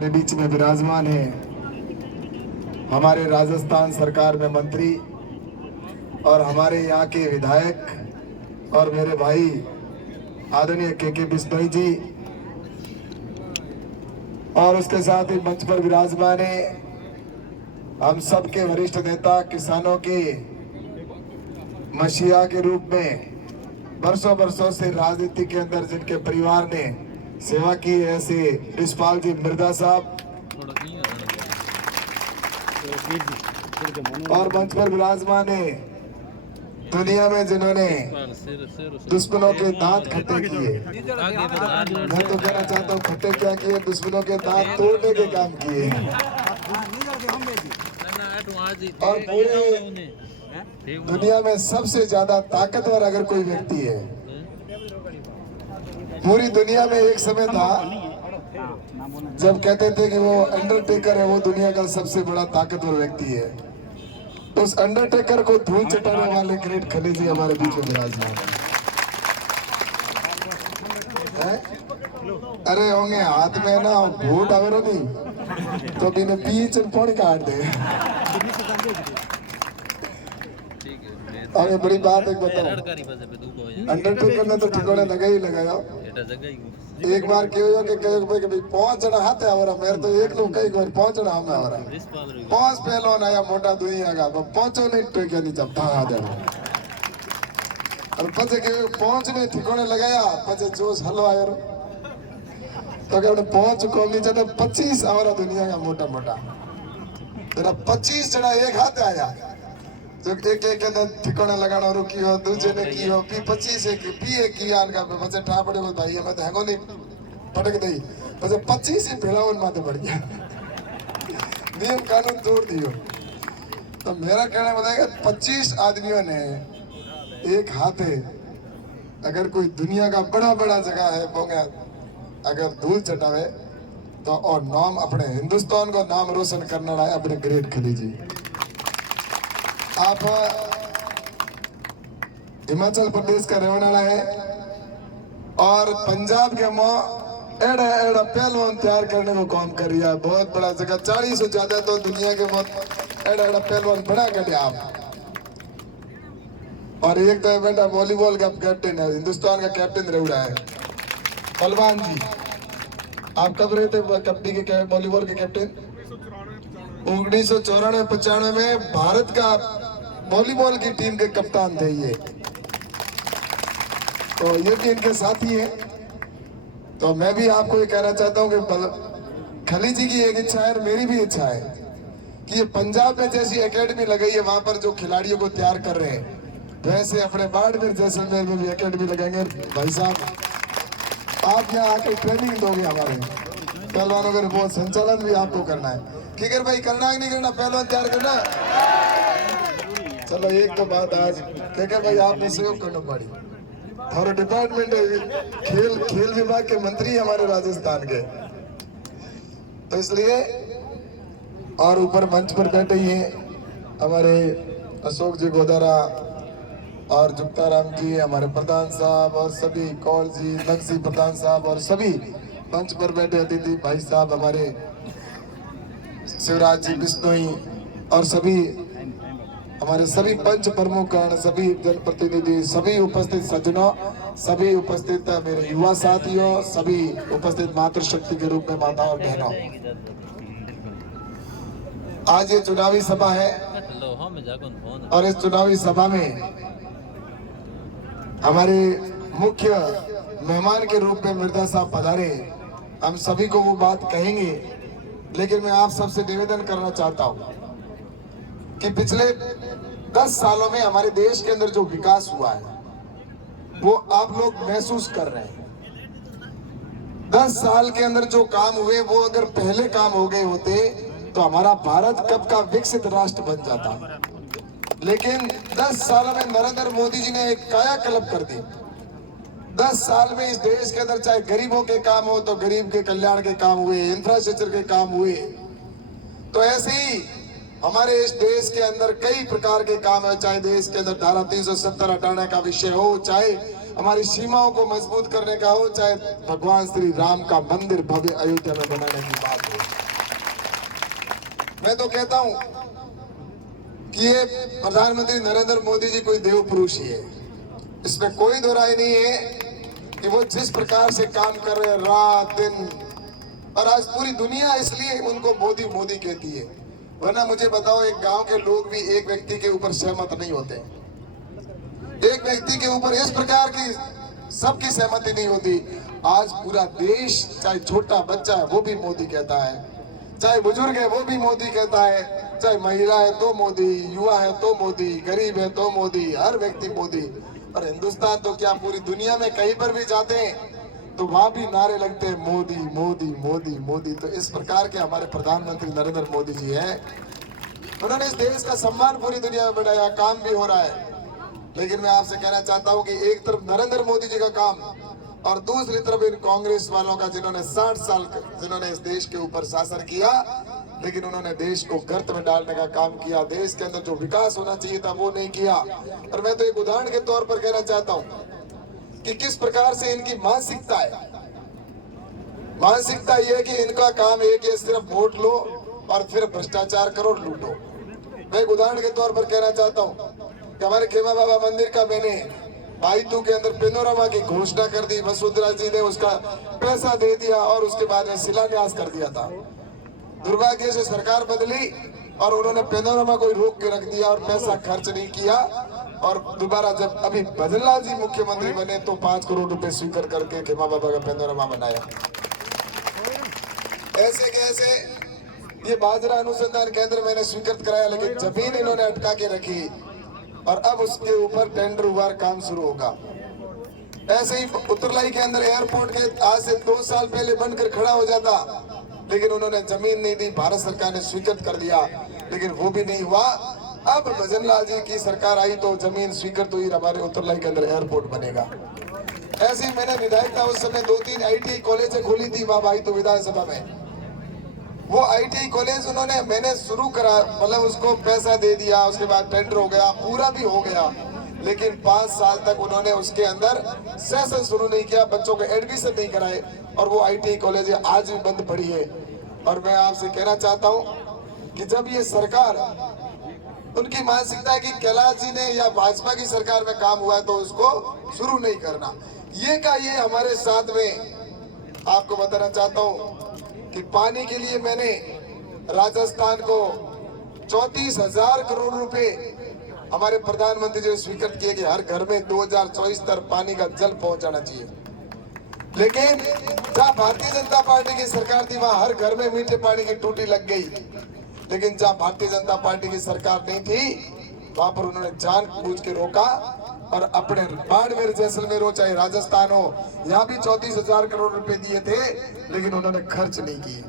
के बीच में विराजमान है हमारे राजस्थान सरकार में मंत्री और हमारे यहाँ के विधायक और मेरे भाई आदरणीय के बिश्नोई जी, और उसके साथ ही मंच पर विराजमान है हम सबके वरिष्ठ नेता, किसानों के मसीहा के रूप में बरसों बरसों से राजनीति के अंदर जिनके परिवार ने सेवा की है, ऐसे रिशपाल जी मिर्जा साहब, और मंच पर विराजमान है दुनिया में जिन्होंने दुश्मनों के दांत खट्टे किए। मैं तो कहना चाहता हूँ खट्टे क्या किए, दुश्मनों के दांत तोड़ने के काम किए। और पूरे दुनिया में सबसे ज्यादा ताकतवर अगर कोई व्यक्ति है, पूरी दुनिया में एक समय था जब कहते थे कि वो अंडरटेकर है, वो दुनिया का सबसे बड़ा ताकतवर व्यक्ति है। उस अंडरटेकर को धूल चटाने वाले ग्रेट खली जी हमारे बीच में विराजमान है। अरे होंगे हाथ में ना भूत आवेरो नहीं तो बिना बीच पौड़ी काट दे। और ये बड़ी बात एक बताओ, अंडरटेकर ने तो ठिकाने लगा ही लगाया। एक बार क्यों हो कि भाई 5 जना हाथ है हमारा, मेरे तो एक लोग कई बार 5 जना हम हमारा 5 पहलवान आया मोटा दुनिया का, पहुंचो नहीं टेके नहीं जब था आ जाना। और पचे के 5 ने ठिकाने लगाया, पचे जोश हलो आयो तो के 5 को नीचे तो 25 हमारा दुनिया का मोटा मोटा तेरा 25 जना एक हाथ आया, जो एक एक के ठिकाने लगाना रुकी हो, दूसरे ने की हो, पी 25 एक पी एक की आन का बच्चे ठा पड़े बोल भाई हमें तो हैगो नहीं पटक दई, बच्चे 25 ही भेड़ा उन माथे पड़ गया, नियम कानून तोड़ दियो। तो मेरा कहना बताएगा 25 आदमियों ने एक हाथे अगर कोई दुनिया का बड़ा बड़ा जगह है बोंगे अगर धूल चटावे तो और नाम अपने हिंदुस्तान को नाम रोशन करना है अपने ग्रेट खली जी। आप हिमाचल प्रदेश का रहने वाला है और पंजाब के मां एड़ा एड़ा पहलवान तैयार करने को काम कर रहा है, बहुत बड़ा जगह 40 से ज्यादा तो दुनिया के बहुत एड़ा एड़ा पहलवान बना कर लिया आप। और एक तो बेटा वॉलीबॉल का कैप्टन है, हिंदुस्तान का कैप्टन रहा है पहलवान जी। आप कब रहे थे कबड्डी के वॉलीबॉल के कैप्टन? 1994-95 में भारत का वॉलीबॉल की टीम के कप्तान थे ये, तो ये भी इनके साथी है। तो मैं भी आपको ये कहना चाहता हूँ कि खली जी की एक इच्छा है और मेरी भी इच्छा है कि ये पंजाब में जैसी एकेडमी लगाई है वहां पर जो खिलाड़ियों को तैयार कर रहे हैं, वैसे अपने बाड़मेर जैसलमेर में भी एकेडमी लगाएंगे। भाई साहब आप यहाँ आके ट्रेनिंग दोगे, हमारे पहलवानों का बहुत संचालन भी आपको करना है। किकर भाई करना है नहीं करना, पहलवान तैयार करना। चलो एक तो बात आज किकर भाई आपने सहयोग करना पड़ी, हमारे डिपार्टमेंट खेल विभाग के मंत्री हमारे राजस्थान के, तो इसलिए और ऊपर मंच पर बैठे ही हैं हमारे अशोक जी गोदारा और जुक्ताराम जी, हमारे प्रधान साहब और सभी कौल जी, नक्सी प्रधान साहब और सभी मंच पर बैठे अतिथि भाई साहब हमारे शिवराज जी बिश्नोई और सभी हमारे सभी पंच प्रमुखगण, सभी जनप्रतिनिधि, सभी उपस्थित सज्जनों, सभी उपस्थित मेरे युवा साथियों, सभी उपस्थित मातृशक्ति के रूप में माताओं और बहनों, आज ये चुनावी सभा है और इस चुनावी सभा में हमारे मुख्य मेहमान के रूप में मिर्जा साहब पधारे। हम सभी को वो बात कहेंगे, लेकिन मैं आप सबसे निवेदन करना चाहता हूं कि पिछले 10 सालों में हमारे देश के अंदर जो विकास हुआ है वो आप लोग महसूस कर रहे हैं। 10 साल के अंदर जो काम हुए वो अगर पहले काम हो गए होते तो हमारा भारत कब का विकसित राष्ट्र बन जाता, लेकिन 10 सालों में नरेंद्र मोदी जी ने एक कायाकल्प कर दी। 10 साल में इस देश के अंदर चाहे गरीबों के काम हो तो गरीब के कल्याण के काम हुए, इंफ्रास्ट्रक्चर के काम हुए, तो ऐसे ही हमारे इस देश के अंदर कई प्रकार के काम है, चाहे देश के अंदर धारा 370 हटाने का विषय हो, चाहे हमारी सीमाओं को मजबूत करने का हो, चाहे भगवान श्री राम का मंदिर भव्य अयोध्या में बनाने की बात हो। मैं तो कहता हूं कि ये प्रधानमंत्री नरेंद्र मोदी जी कोई देव पुरुष ही है, इसमें कोई दो राय नहीं है कि वो जिस प्रकार से काम कर रहे हैं रात दिन, और आज पूरी दुनिया इसलिए उनको मोदी मोदी कहती है। वरना मुझे बताओ, एक गांव के लोग भी एक व्यक्ति के ऊपर सहमत नहीं होते, एक व्यक्ति के ऊपर इस प्रकार की सबकी सहमति नहीं होती। आज पूरा देश, चाहे छोटा बच्चा है वो भी मोदी कहता है, चाहे बुजुर्ग है वो भी मोदी कहता है, चाहे महिला है तो मोदी, युवा है तो मोदी, गरीब है तो मोदी, हर व्यक्ति मोदी। और हिंदुस्तान तो क्या पूरी दुनिया में कहीं पर भी जाते हैं तो वहां भी नारे लगते हैं मोदी मोदी मोदी मोदी। तो इस प्रकार के हमारे प्रधानमंत्री नरेंद्र मोदी जी हैं, उन्होंने इस देश का सम्मान पूरी दुनिया में बढ़ाया, काम भी हो रहा है। लेकिन मैं आपसे कहना चाहता हूं कि एक तरफ नरेंद्र मोदी जी का काम और दूसरी तरफ इन कांग्रेस वालों का, जिन्होंने 60 साल जिन्होंने इस देश के ऊपर शासन किया, लेकिन उन्होंने देश को गर्त में डालने का काम किया, देश के अंदर जो विकास होना चाहिए था वो नहीं किया। और मैं तो एक उदाहरण के तौर पर कहना चाहता हूं कि किस प्रकार से इनकी मानसिकता है। मानसिकता ये है कि इनका काम एक है, सिर्फ वोट लो और फिर भ्रष्टाचार करो और लूटो। मैं एक उदाहरण के तौर पर कहना चाहता हूँ कि हमारे खेमा बाबा मंदिर का मैंने भाईतू के अंदर पेनोरमा की घोषणा कर दी, वसुंधरा जी ने उसका पैसा दे दिया और उसके बाद में शिलान्यास कर दिया था। दुर्भाग्य से सरकार बदली और उन्होंने पेनोरमा को रोक के रख दिया और पैसा खर्च नहीं किया। और दोबारा जब अभी भजनलाल जी मुख्यमंत्री बने तो 5 करोड़ रुपए स्वीकार करके खेमा बाबा का पेनोरमा बनाया। ऐसे कैसे ये बाजरा अनुसंधान केंद्र मैंने स्वीकृत कराया, लेकिन जमीन इन्होंने अटका के रखी और अब उसके ऊपर टेंडर हुआ, काम शुरू होगा। ऐसे ही उत्तरलाई के अंदर एयरपोर्ट के आज से 2 साल पहले बनकर खड़ा हो जाता, लेकिन उन्होंने जमीन नहीं दी, भारत सरकार ने स्वीकृत कर दिया, लेकिन वो भी नहीं हुआ। अब भजनलाल जी की सरकार आई तो जमीन स्वीकृत हुई, हमारे उत्तरलाई के अंदर एयरपोर्ट बनेगा। ऐसे ही मैंने विधायक था उस समय 2-3 ITI कॉलेज खोली थी वहां भाई तो विधानसभा में। वो ITI कॉलेज उन्होंने, मैंने शुरू करा, मतलब उसको पैसा दे दिया, उसके बाद टेंडर हो गया, पूरा भी हो गया, लेकिन 5 साल तक उन्होंने उसके अंदर सेशन शुरू नहीं किया, बच्चों को एडमिशन नहीं कराए और वो ITI कॉलेज आज भी बंद पड़ी है। और मैं आपसे कहना चाहता हूँ कि जब ये सरकार, उनकी मानसिकता है कि कैलाश जी ने या भाजपा की सरकार में काम हुआ है तो उसको शुरू नहीं करना, ये हमारे साथ में आपको बताना चाहता हूँ कि पानी के लिए मैंने राजस्थान को 34,000 करोड़ रुपए हमारे प्रधानमंत्री जी ने स्वीकृत किए कि हर घर में 2024 तक पानी का जल पहुंचाना चाहिए। लेकिन जहां भारतीय जनता पार्टी की सरकार थी वहां हर घर में मीठे पानी की टूटी लग गई, लेकिन जहां भारतीय जनता पार्टी की सरकार नहीं थी वहां पर उन्होंने जानबूझ के रोका और अपने बाड़मेर, जैसलमेर हो चाहे राजस्थान हो, यहाँ भी 34,000 करोड़ रुपए दिए थे, लेकिन उन्होंने खर्च नहीं किए।